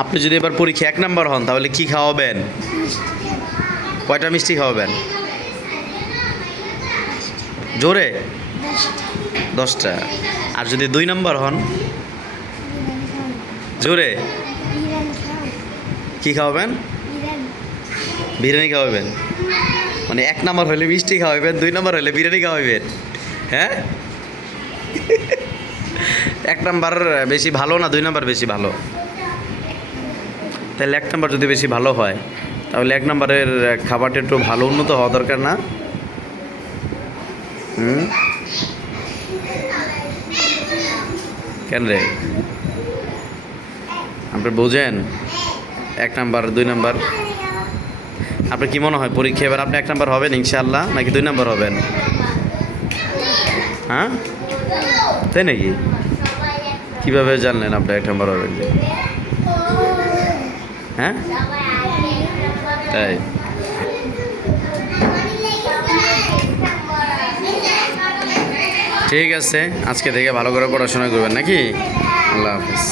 আপনি যদি এবার পরীক্ষা 1 নাম্বার হন তাহলে কি খাওয়াবেন? কয়টা মিষ্টি খাওয়াবেন? জোরে? 10টা। আর যদি 2 নাম্বার হন? জোরে? কি খাওয়াবেন? বিরিয়ানি খাওয়াবেন। মানে 1 নাম্বার হলে মিষ্টি খাওয়াবেন, 2 নাম্বার হলে বিরিয়ানি খাওয়াবেন। হ্যাঁ? 1 নাম্বার বেশি ভালো না 2 নাম্বার বেশি ভালো? তাহলে 1 নাম্বার যদি বেশি ভালো হয় তাহলে 1 নাম্বারের খাবারটা একটু ভালো উন্নত হওয়া দরকার না? কেন রে? আপনি বোঝেন 1 নাম্বার 2 নাম্বার? আপনার কি মনে হয় পরীক্ষা এবার আপনি 1 নাম্বার হবেন ইনশাআল্লাহ নাকি 2 নাম্বার হবেন? হ্যাঁ, তাই নাকি? কীভাবে জানলেন আপনি 1 নাম্বার হবেন? হ্যাঁ, তাই? ঠিক আছে, আজকে থেকে ভালো করে পড়াশোনা করবেন নাকি? আল্লাহ হাফেজ।